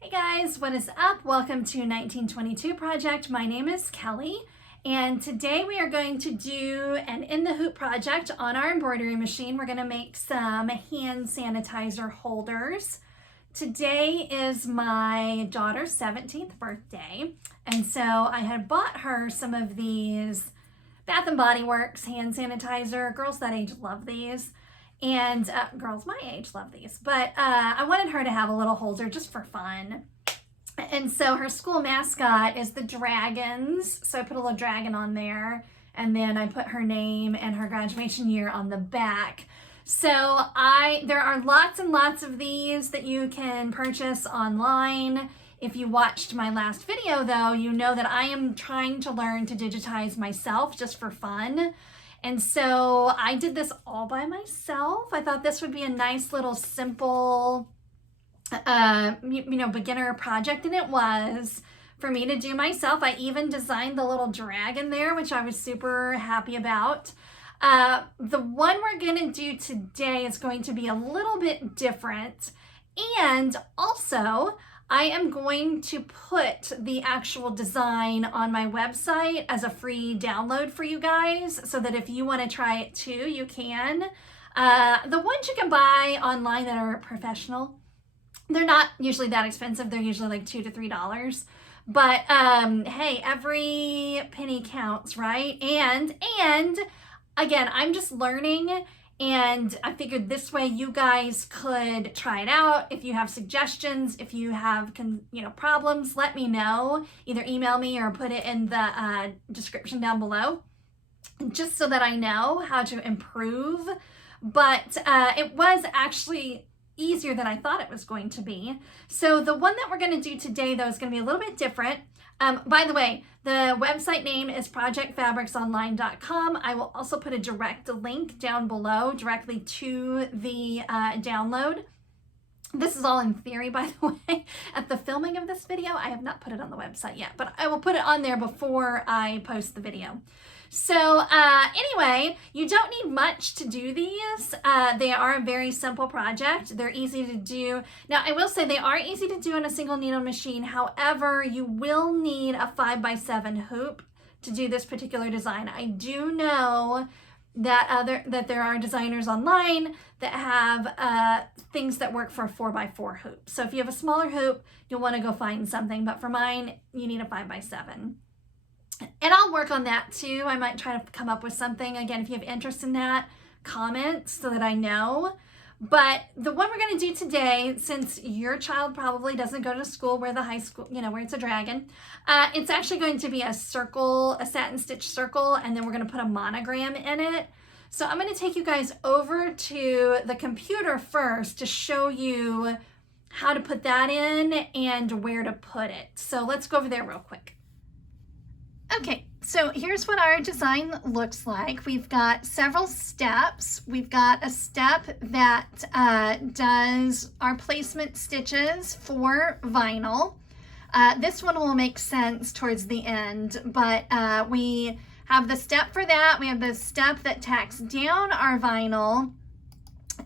Hey guys, what is up? Welcome to 1922 Project. My name is Kelly, and today we are going to do an in the hoop project on our embroidery machine. We're going to make some hand sanitizer holders. Today is my daughter's 17th birthday, and so I had bought her some of these Bath and Body Works hand sanitizer. Girls that age love these. And girls my age love these, but I wanted her to have a little holder just for fun. And so her school mascot is the dragons. So I put a little dragon on there, and then I put her name and her graduation year on the back. So there are lots and lots of these that you can purchase online. If you watched my last video though, you know that I am trying to learn to digitize myself just for fun. And so I did this all by myself. I thought this would be a nice little simple, beginner project, and it was for me to do myself. I even designed the little dragon there, which I was super happy about. The one we're gonna do today is going to be a little bit different, and also I am going to put the actual design on my website as a free download for you guys, so that if you want to try it too, you can. The ones you can buy online that are professional, they're not usually that expensive. They're usually like $2 to $3. But hey, every penny counts, right? And again, I'm just learning. And I figured this way you guys could try it out. If you have suggestions, if you have problems, let me know. Either email me or put it in the description down below, just so that I know how to improve. But it was actually easier than I thought it was going to be. So the one that we're going to do today, though, is going to be a little bit different. By the way, the website name is projectfabricsonline.com. I will also put a direct link down below directly to the download. This is all in theory, by the way. At the filming of this video, I have not put it on the website yet, but I will put it on there before I post the video. So anyway, you don't need much to do these. They are a very simple project. They're easy to do. Now, I will say they are easy to do on a single needle machine. However, you will need a 5x7 hoop to do this particular design. I do know that there are designers online that have things that work for a 4x4 hoop. So if you have a smaller hoop, you'll want to go find something. But for mine, you need a 5x7. And I'll work on that too. I might try to come up with something. Again, if you have interest in that, comment so that I know. But the one we're going to do today, since your child probably doesn't go to school where the high school, where it's a dragon, it's actually going to be a circle, a satin stitch circle, and then we're going to put a monogram in it. So I'm going to take you guys over to the computer first to show you how to put that in and where to put it. So let's go over there real quick. Okay, so here's what our design looks like. We've got several steps. We've got a step that does our placement stitches for vinyl. This one will make sense towards the end, but we have the step for that. We have the step that tacks down our vinyl,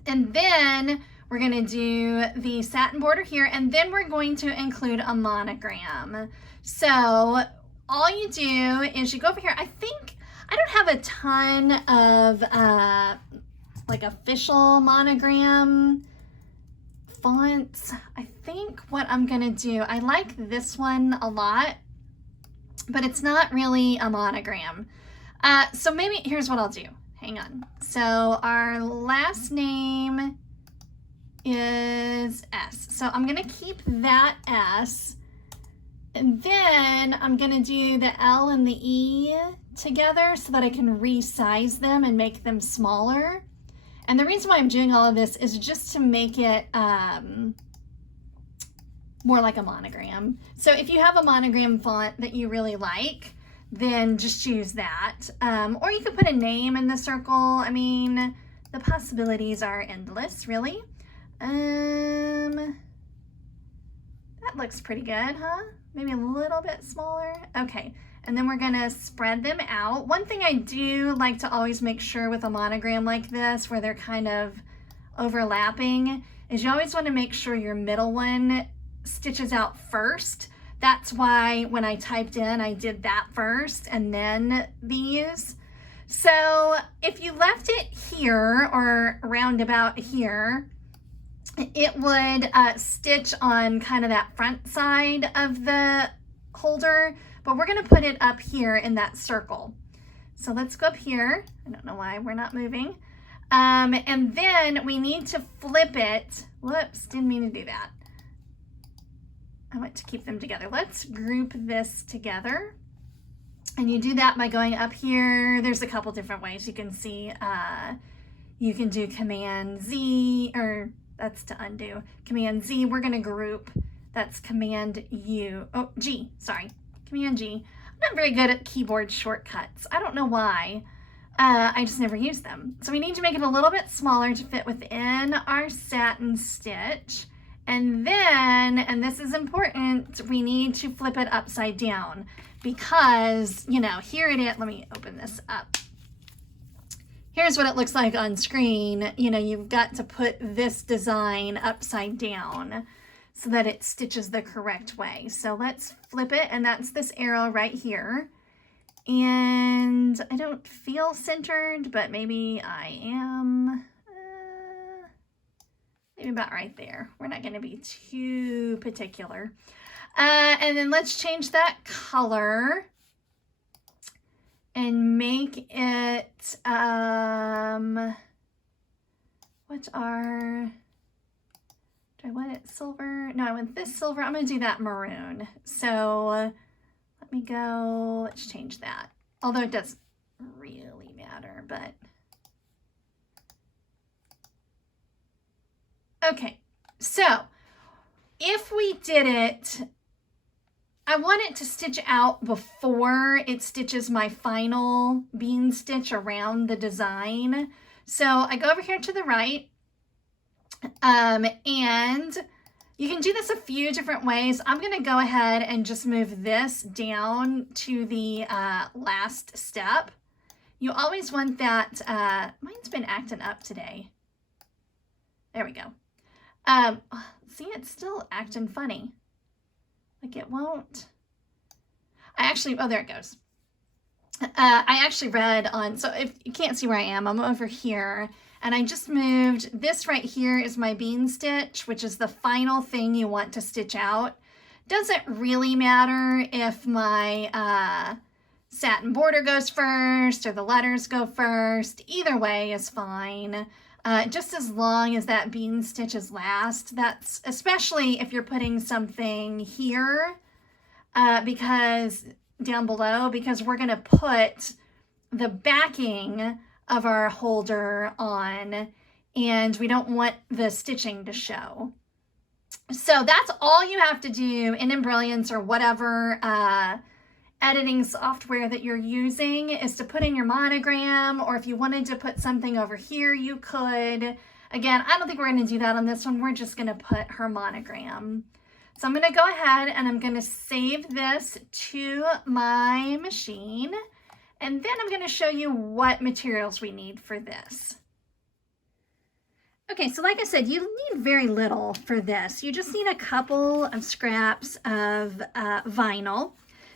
and then we're going to do the satin border here, and then we're going to include a monogram. So all you do is you go over here. I don't have a ton of like official monogram fonts. I think what I'm gonna do, I like this one a lot, but it's not really a monogram. So maybe here's what I'll do. Hang on. So our last name is S. So I'm gonna keep that S. And then I'm going to do the L and the E together so that I can resize them and make them smaller. And the reason why I'm doing all of this is just to make it more like a monogram. So if you have a monogram font that you really like, then just use that. Or you could put a name in the circle. I mean, the possibilities are endless, really. That looks pretty good, huh? Maybe a little bit smaller. Okay, and then we're gonna spread them out. One thing I do like to always make sure with a monogram like this, where they're kind of overlapping, is you always want to make sure your middle one stitches out first. That's why when I typed in, I did that first and then these. So if you left it here or round about here, it would stitch on kind of that front side of the holder, but we're gonna put it up here in that circle. So let's go up here. I don't know why we're not moving. And then we need to flip it. Whoops, didn't mean to do that. I want to keep them together. Let's group this together. And you do that by going up here. There's a couple different ways you can see. You can do Command Z, or that's to undo. Command Z, we're gonna group. That's Command U, oh, G, sorry, Command G. I'm not very good at keyboard shortcuts. I don't know why. I just never use them. So we need to make it a little bit smaller to fit within our satin stitch. And then, and this is important, we need to flip it upside down because, you know, here it is. Let me open this up. Here's what it looks like on screen. You know, you've got to put this design upside down so that it stitches the correct way. So let's flip it, and that's this arrow right here. And I don't feel centered, but maybe I am. Maybe about right there. We're not going to be too particular. And then let's change that color and make it, what are, do I want it silver? No, I want this silver. I'm going to do that maroon. So let me go, let's change that. Although it doesn't really matter, but. Okay, so if we did it, I want it to stitch out before it stitches my final bean stitch around the design. So I go over here to the right, and you can do this a few different ways. I'm gonna go ahead and just move this down to the last step. You always want that, mine's been acting up today. There we go. See, it's still acting funny. Like it won't. I actually, oh, there it goes. I actually read on, so if you can't see where I am, I'm over here, and I just moved, this right here is my bean stitch, which is the final thing you want to stitch out. Doesn't really matter if my satin border goes first or the letters go first. Either way is fine. Just as long as that bean stitch is last. That's especially if you're putting something here, because down below, because we're going to put the backing of our holder on, and we don't want the stitching to show. So that's all you have to do in Embrilliance or whatever editing software that you're using, is to put in your monogram, or if you wanted to put something over here, you could. Again, I don't think we're going to do that on this one. We're just going to put her monogram. So I'm going to go ahead and I'm going to save this to my machine, and then I'm going to show you what materials we need for this. Okay, so like I said, you need very little for this. You just need a couple of scraps of vinyl.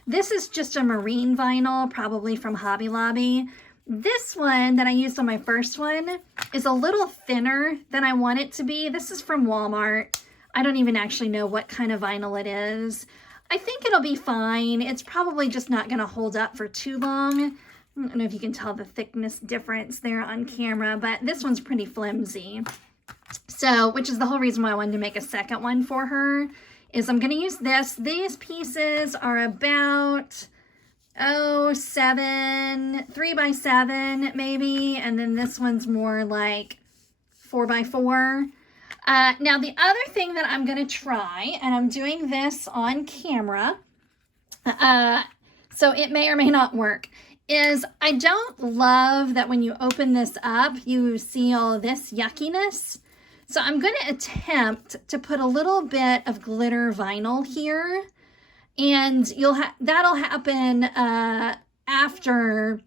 This is just a marine vinyl, probably from Hobby Lobby. This one that I used on my first one is a little thinner than I want it to be. This is from Walmart. I don't even actually know what kind of vinyl it is. I think it'll be fine. It's probably just not going to hold up for too long. I don't know if you can tell the thickness difference there on camera, but this one's pretty flimsy. So, which is the whole reason why I wanted to make a second one for her, is I'm going to use this. These pieces are about, 3x7 maybe, and then this one's more like 4x4. Now the other thing that I'm going to try, and I'm doing this on camera, so it may or may not work, is I don't love that when you open this up, you see all this yuckiness. So I'm going to attempt to put a little bit of glitter vinyl here, and that'll happen after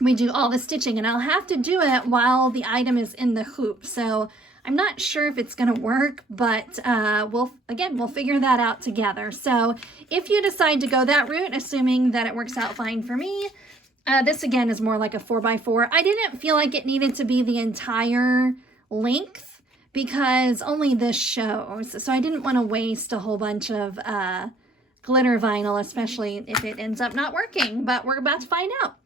we do all the stitching, and I'll have to do it while the item is in the hoop. So I'm not sure if it's going to work, but we'll figure that out together. So if you decide to go that route, assuming that it works out fine for me, this again is more like a 4x4. I didn't feel like it needed to be the entire length because only this shows. So I didn't want to waste a whole bunch of glitter vinyl, especially if it ends up not working, but we're about to find out.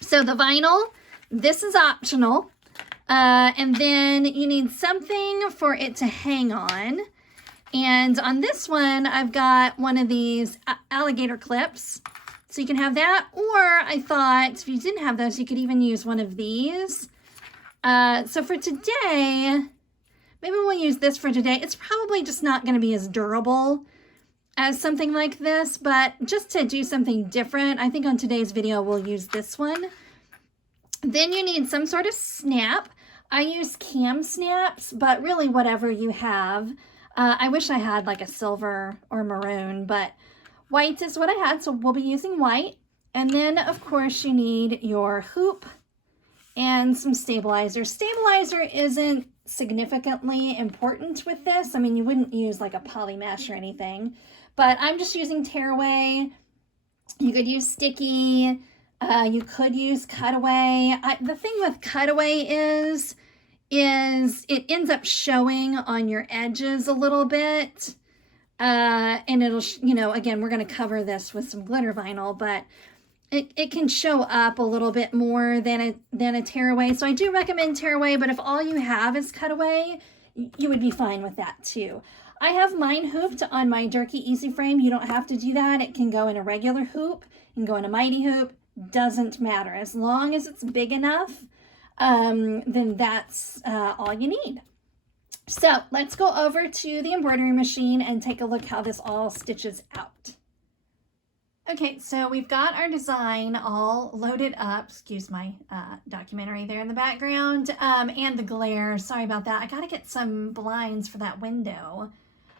So the vinyl, this is optional. And then you need something for it to hang on. And on this one, I've got one of these alligator clips. So you can have that, or I thought if you didn't have those, you could even use one of these. So for today, maybe we'll use this for today. It's probably just not going to be as durable as something like this, but just to do something different, I think on today's video, we'll use this one. Then you need some sort of snap. I use cam snaps, but really whatever you have. I wish I had like a silver or maroon, but white is what I had, so we'll be using white. And then, of course, you need your hoop and some stabilizer. Stabilizer isn't significantly important with this. I mean, you wouldn't use like a poly mesh or anything, but I'm just using tearaway. You could use sticky. You could use cutaway. The thing with cutaway is it ends up showing on your edges a little bit. And it'll, you know, again, we're going to cover this with some glitter vinyl, but it can show up a little bit more than a tearaway. So I do recommend tearaway, but if all you have is cutaway, you would be fine with that too. I have mine hooped on my Durkee Easy Frame. You don't have to do that. It can go in a regular hoop. You can go in a mighty hoop. Doesn't matter. As long as it's big enough, then that's all you need. So let's go over to the embroidery machine and take a look how this all stitches out. Okay, so we've got our design all loaded up. Excuse my documentary there in the background, and the glare. Sorry about that. I gotta get some blinds for that window.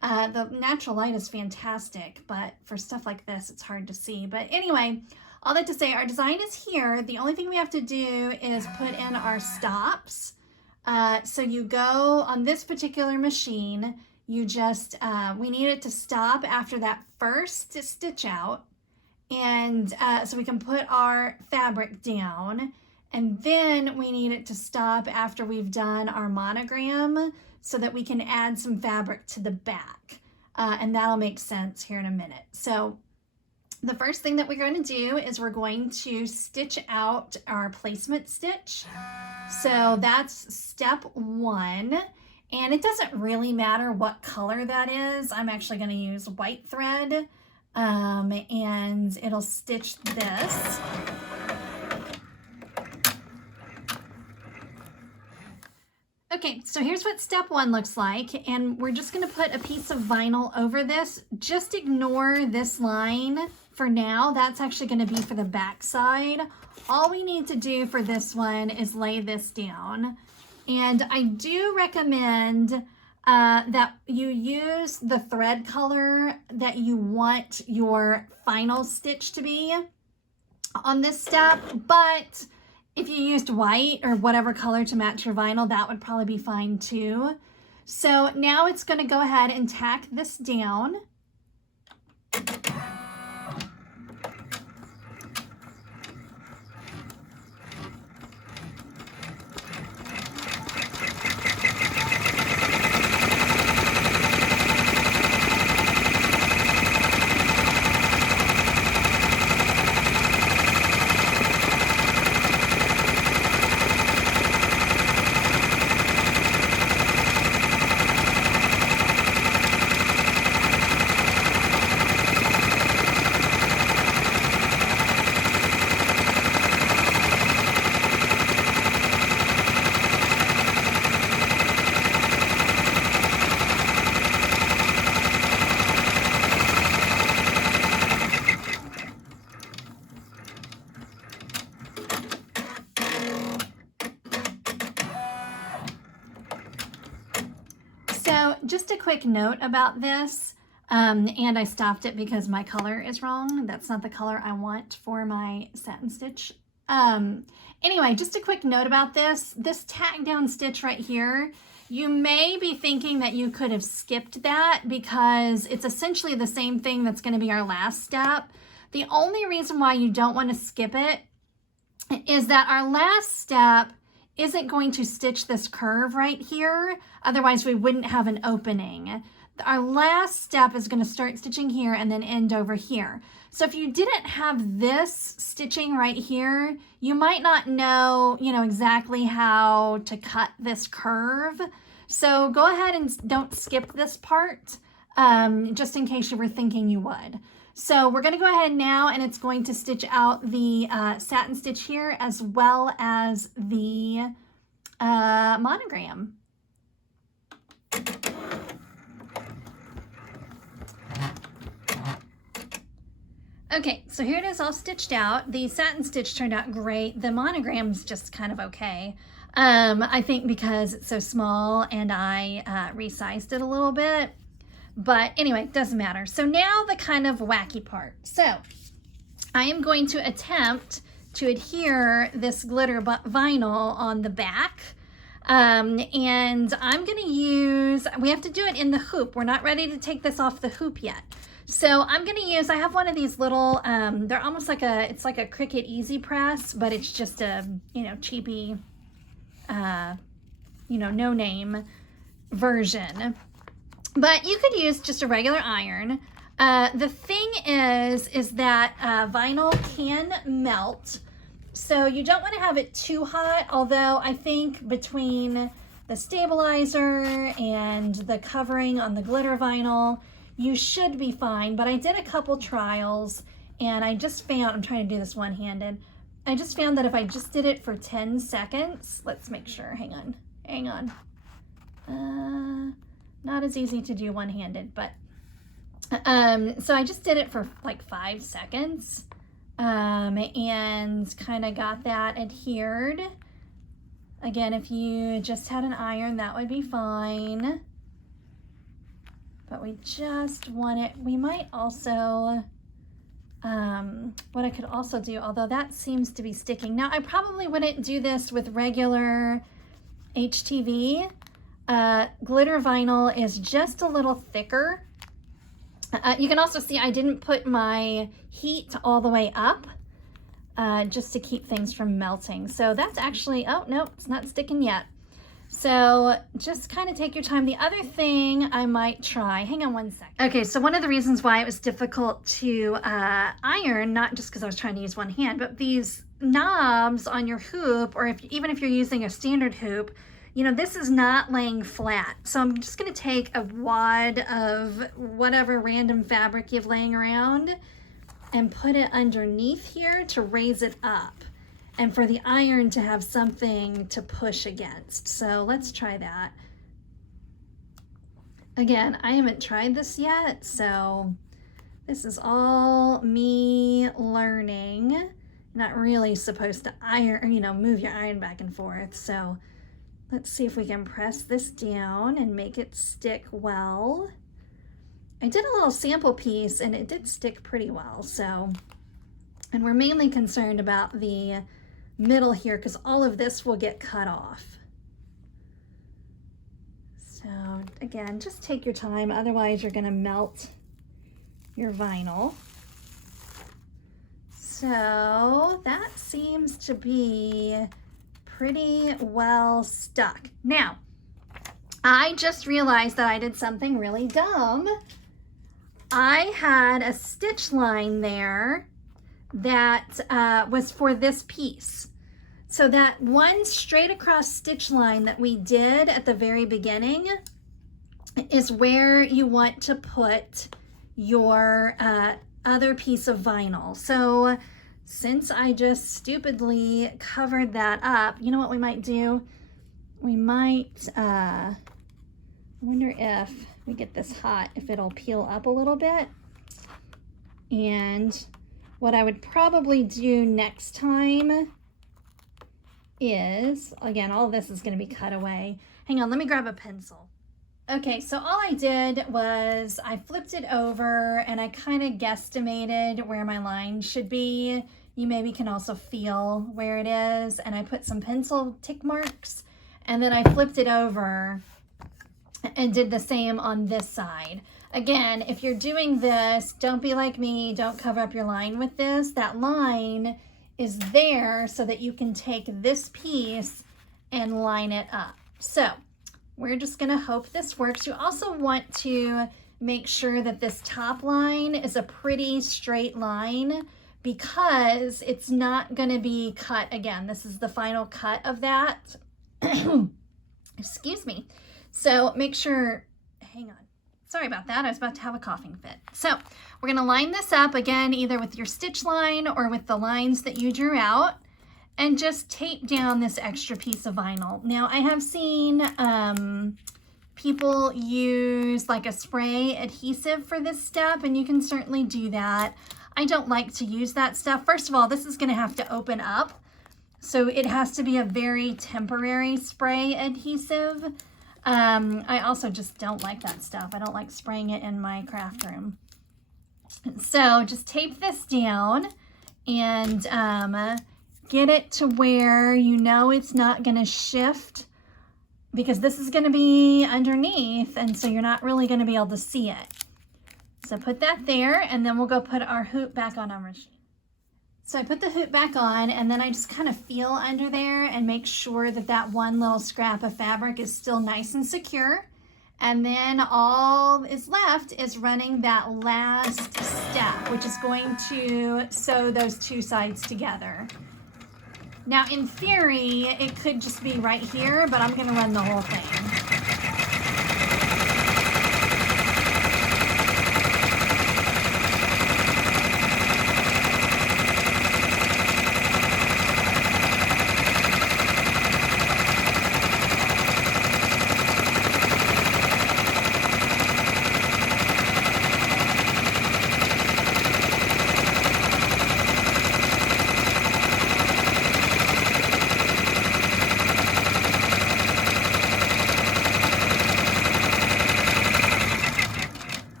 The natural light is fantastic, but for stuff like this, it's hard to see. But anyway, all that to say, our design is here. The only thing we have to do is put in our stops. So you go on this particular machine, you just, we need it to stop after that first stitch out. And so we can put our fabric down, and then we need it to stop after we've done our monogram so that we can add some fabric to the back. And that'll make sense here in a minute. So the first thing that we're going to do is we're going to stitch out our placement stitch. So that's step one. And it doesn't really matter what color that is. I'm actually going to use white thread. And it'll stitch this. Okay, so here's what step one looks like, and we're just gonna put a piece of vinyl over this. Just ignore this line for now. That's actually gonna be for the back side. All we need to do for this one is lay this down. And I do recommend that you use the thread color that you want your final stitch to be on this step, but if you used white or whatever color to match your vinyl, that would probably be fine too. So now it's going to go ahead and tack this down. So just a quick note about this, and I stopped it because my color is wrong. That's not the color I want for my satin stitch. Anyway, just a quick note about this. This tack down stitch right here You may be thinking that you could have skipped that because it's essentially the same thing that's going to be our last step. The only reason why you don't want to skip it is that our last step isn't going to stitch this curve right here. Otherwise, we wouldn't have an opening. Our last step is going to start stitching here and then end over here. So if you didn't have this stitching right here, you might not know, exactly how to cut this curve. So go ahead and don't skip this part, just in case you were thinking you would. So we're going to go ahead now, and it's going to stitch out the satin stitch here as well as the monogram. Okay, so here it is all stitched out. The satin stitch turned out great. The monogram's just kind of okay. I think because it's so small and I resized it a little bit. But anyway, it doesn't matter. So now the kind of wacky part. So I am going to attempt to adhere this glitter vinyl on the back. And I'm going to use, we have to do it in the hoop. We're not ready to take this off the hoop yet. So I'm going to use, I have one of these little, they're almost like it's like a Cricut Easy Press, but it's just a, cheapy, no name version. But you could use just a regular iron. The thing is that vinyl can melt. So you don't want to have it too hot, although I think between the stabilizer and the covering on the glitter vinyl, you should be fine. But I did a couple trials and I just found, I'm trying to do this one-handed, I just found that if I just did it for 10 seconds, let's make sure, hang on. Not as easy to do one-handed, but so I just did it for like 5 seconds and kind of got that adhered. Again, if you just had an iron, that would be fine. But we just want it, we might also, what I could also do, although that seems to be sticking. Now, I probably wouldn't do this with regular HTV. Glitter vinyl is just a little thicker. You can also see I didn't put my heat all the way up just to keep things from melting. So that's actually, oh no, it's not sticking yet. So just kind of take your time. The other thing I might try, hang on one second. Okay, so one of the reasons why it was difficult to iron, not just because I was trying to use one hand, but these knobs on your hoop, or even if you're using a standard hoop, this is not laying flat. So I'm just gonna take a wad of whatever random fabric you've laying around and put it underneath here to raise it up and for the iron to have something to push against. So let's try that. Again, I haven't tried this yet, so this is all me learning. Not really supposed to iron, move your iron back and forth. So let's see if we can press this down and make it stick well. I did a little sample piece and it did stick pretty well. So, and we're mainly concerned about the middle here because all of this will get cut off. So again, just take your time. Otherwise you're gonna melt your vinyl. So that seems to be pretty well stuck. Now, I just realized that I did something really dumb. I had a stitch line there that was for this piece. So that one straight across stitch line that we did at the very beginning is where you want to put your other piece of vinyl. So since I just stupidly covered that up, you know what we might do? We might, wonder if we get this hot, if it'll peel up a little bit. And what I would probably do next time is, again, all of this is going to be cut away. Hang on, let me grab a pencil. Okay, so all I did was I flipped it over and I kind of guesstimated where my line should be. You maybe can also feel where it is. And I put some pencil tick marks and then I flipped it over and did the same on this side. Again, if you're doing this, don't be like me, don't cover up your line with this. That line is there so that you can take this piece and line it up. So we're just gonna hope this works. You also want to make sure that this top line is a pretty straight line because it's not gonna be cut again. This is the final cut of that. Excuse me. So make sure, hang on. Sorry about that, I was about to have a coughing fit. So we're gonna line this up again, either with your stitch line or with the lines that you drew out, and just tape down this extra piece of vinyl. Now I have seen people use like a spray adhesive for this step, and you can certainly do that. I don't like to use that stuff. First of all, this is gonna have to open up, so it has to be a very temporary spray adhesive. I also just don't like that stuff. I don't like spraying it in my craft room. So just tape this down and get it to where you know it's not going to shift, because this is going to be underneath, and so you're not really going to be able to see it. So put that there, and then we'll go put our hoop back on our machine. So I put the hoop back on, and then I just kind of feel under there and make sure that that one little scrap of fabric is still nice and secure. And then all is left is running that last step, which is going to sew those two sides together. Now in theory, it could just be right here, but I'm gonna run the whole thing.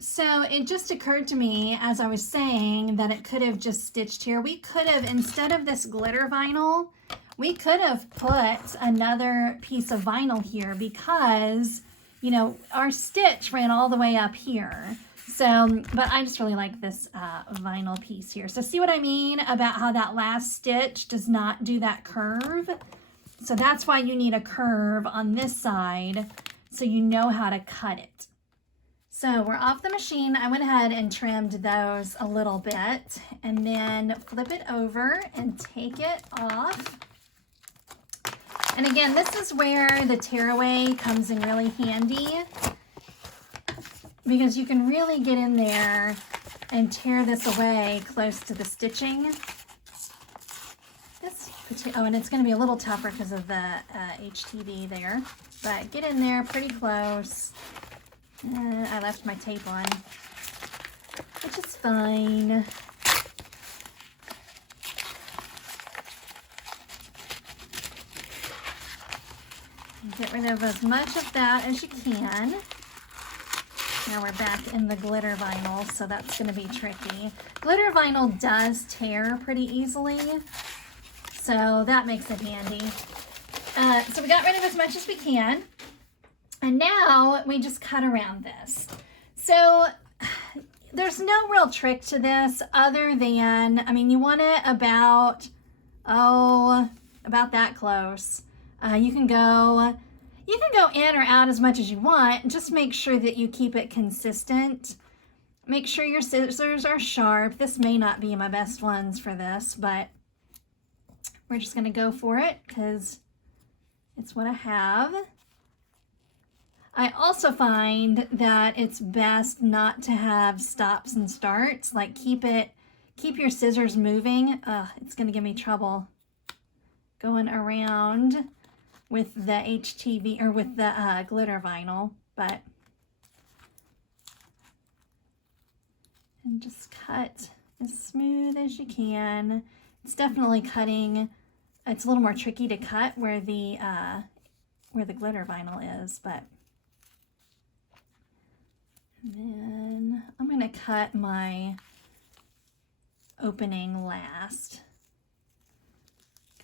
So it just occurred to me as I was saying that it could have just stitched here. We could have, instead of this glitter vinyl, we could have put another piece of vinyl here because, you know, our stitch ran all the way up here. So, but I just really like this vinyl piece here. So see what I mean about how that last stitch does not do that curve? So that's why you need a curve on this side so you know how to cut it. So we're off the machine. I went ahead and trimmed those a little bit and then flip it over and take it off. And again, this is where the tearaway comes in really handy because you can really get in there and tear this away close to the stitching. And it's going to be a little tougher because of the HTV there, but get in there pretty close. I left my tape on, which is fine. Get rid of as much of that as you can. Now we're back in the glitter vinyl, so that's going to be tricky. Glitter vinyl does tear pretty easily, so that makes it handy. So we got rid of as much as we can. And now we just cut around this. So there's no real trick to this other than, I mean, you want it about that close. You can go in or out as much as you want. Just make sure that you keep it consistent. Make sure your scissors are sharp. This may not be my best ones for this, but we're just gonna go for it because it's what I have. I also find that it's best not to have stops and starts. Like keep your scissors moving. It's gonna give me trouble going around with the HTV or with the glitter vinyl, but and just cut as smooth as you can. It's definitely cutting. It's a little more tricky to cut where the glitter vinyl is, but. And then I'm going to cut my opening last.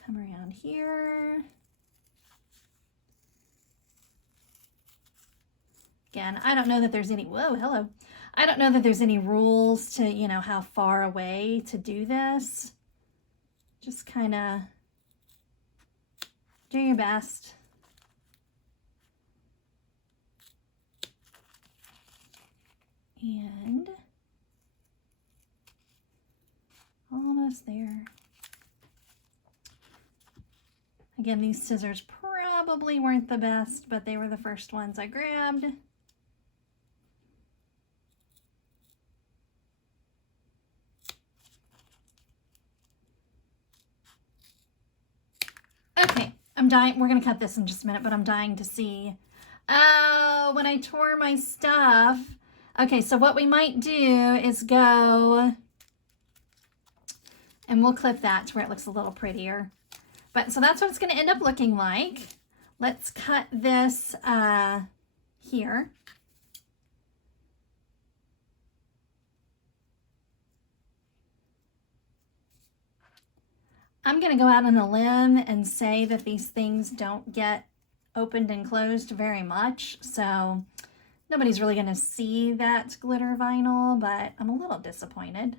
Come around here. Again, I don't know that there's any, whoa, hello. I don't know that there's any rules to, you know, how far away to do this. Just kind of do your best. And almost there. Again, these scissors probably weren't the best, but they were the first ones I grabbed. Okay, I'm dying. We're going to cut this in just a minute, but I'm dying to see. Oh, when I tore my stuff. Okay, so what we might do is go, and we'll clip that to where it looks a little prettier. But so that's what it's going to end up looking like. Let's cut this here. I'm going to go out on a limb and say that these things don't get opened and closed very much. So nobody's really going to see that glitter vinyl, but I'm a little disappointed.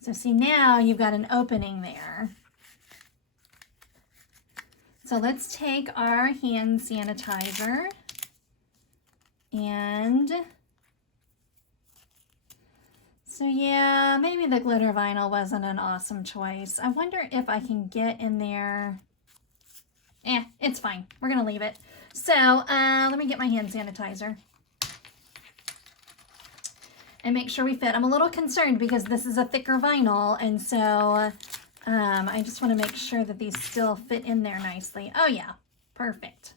So see, now you've got an opening there. So let's take our hand sanitizer and so yeah, maybe the glitter vinyl wasn't an awesome choice. I wonder if I can get in there. It's fine. We're gonna leave it. So let me get my hand sanitizer and make sure we fit. I'm a little concerned because this is a thicker vinyl, and so I just want to make sure that these still fit in there nicely. Oh yeah, perfect.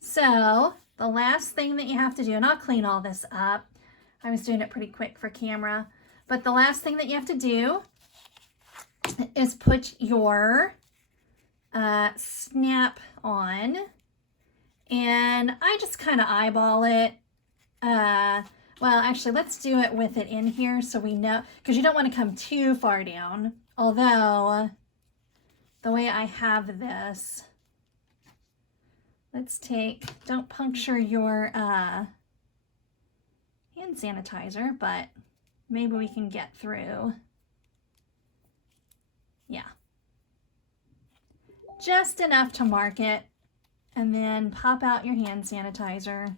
So the last thing that you have to do, and I'll clean all this up. I was doing it pretty quick for camera, but the last thing that you have to do is put your snap on, and I just kind of eyeball it. Well, actually, let's do it with it in here so we know, because you don't want to come too far down. Although, the way I have this, let's take, don't puncture your hand sanitizer, but maybe we can get through. Yeah. Just enough to mark it, and then pop out your hand sanitizer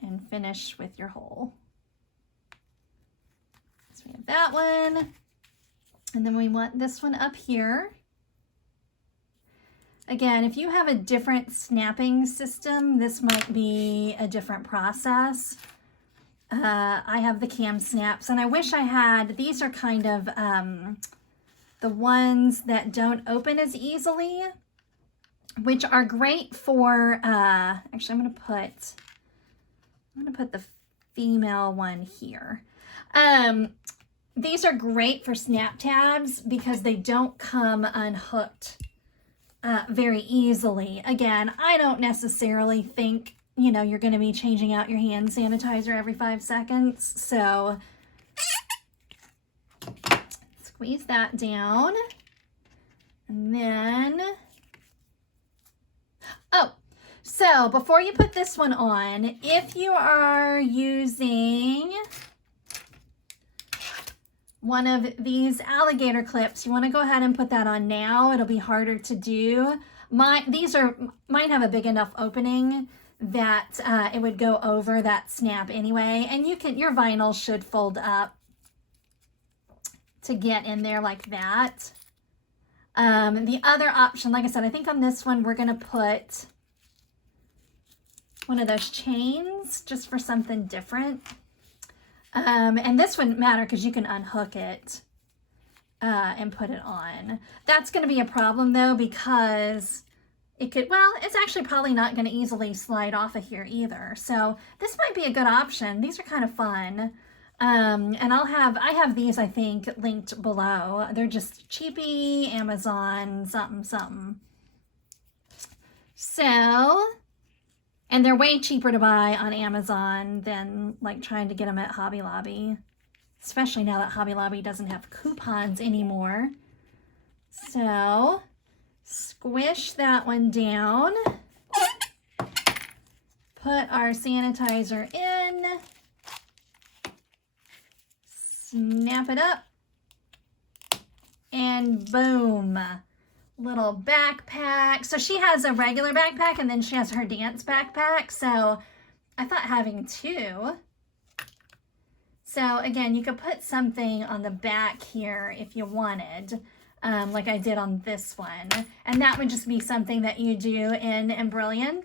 and finish with your hole. So we have that one, and then we want this one up here. Again, if you have a different snapping system, this might be a different process. I have the cam snaps, and I wish I had, these are kind of the ones that don't open as easily, which are great for, actually I'm gonna put the female one here. These are great for snap tabs because they don't come unhooked very easily. Again, I don't necessarily think, you know, you're going to be changing out your hand sanitizer every 5 seconds. So squeeze that down. And then, oh, so before you put this one on, if you are using one of these alligator clips, you want to go ahead and put that on now. It'll be harder to do. Mine have a big enough opening that it would go over that snap anyway, and your vinyl should fold up to get in there like that. The other option, like I said, I think on this one we're going to put one of those chains just for something different. And this wouldn't matter because you can unhook it and put it on. That's going to be a problem though, because it could, well, it's actually probably not going to easily slide off of here either. So this might be a good option. These are kind of fun. And I have these, I think, linked below. They're just cheapy, Amazon, something. So And they're way cheaper to buy on Amazon than like trying to get them at Hobby Lobby. Especially now that Hobby Lobby doesn't have coupons anymore. So, squish that one down. Put our sanitizer in. Snap it up. And boom. Little backpack. So she has a regular backpack and then she has her dance backpack. So I thought having two. So again, you could put something on the back here if you wanted, like I did on this one. And that would just be something that you do in Embroidery.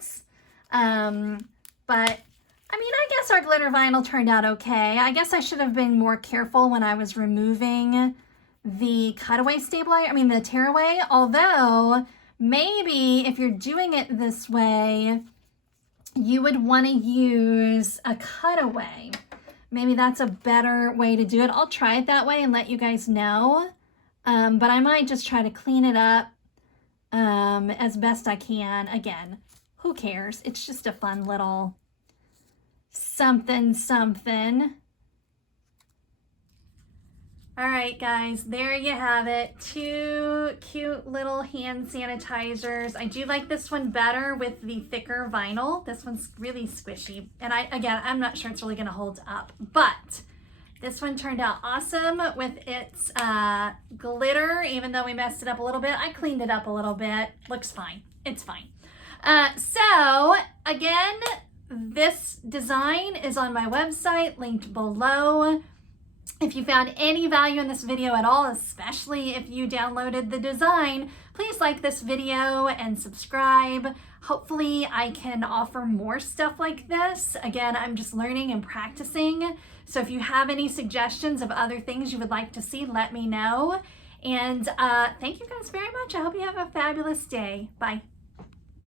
But I mean, I guess our glitter vinyl turned out okay. I guess I should have been more careful when I was removing the cutaway stabilizer, the tearaway. Although maybe if you're doing it this way, you would want to use a cutaway. Maybe that's a better way to do it. I'll try it that way and let you guys know. But I might just try to clean it up as best I can. Again, who cares? It's just a fun little something. All right, guys, there you have it. Two cute little hand sanitizers. I do like this one better with the thicker vinyl. This one's really squishy. And I'm not sure it's really gonna hold up, but this one turned out awesome with its glitter, even though we messed it up a little bit. I cleaned it up a little bit. Looks fine. It's fine. So again, this design is on my website, linked below. If you found any value in this video at all, especially if you downloaded the design, please like this video and subscribe. Hopefully I can offer more stuff like this. Again, I'm just learning and practicing. So if you have any suggestions of other things you would like to see, let me know. And thank you guys very much. I hope you have a fabulous day. Bye.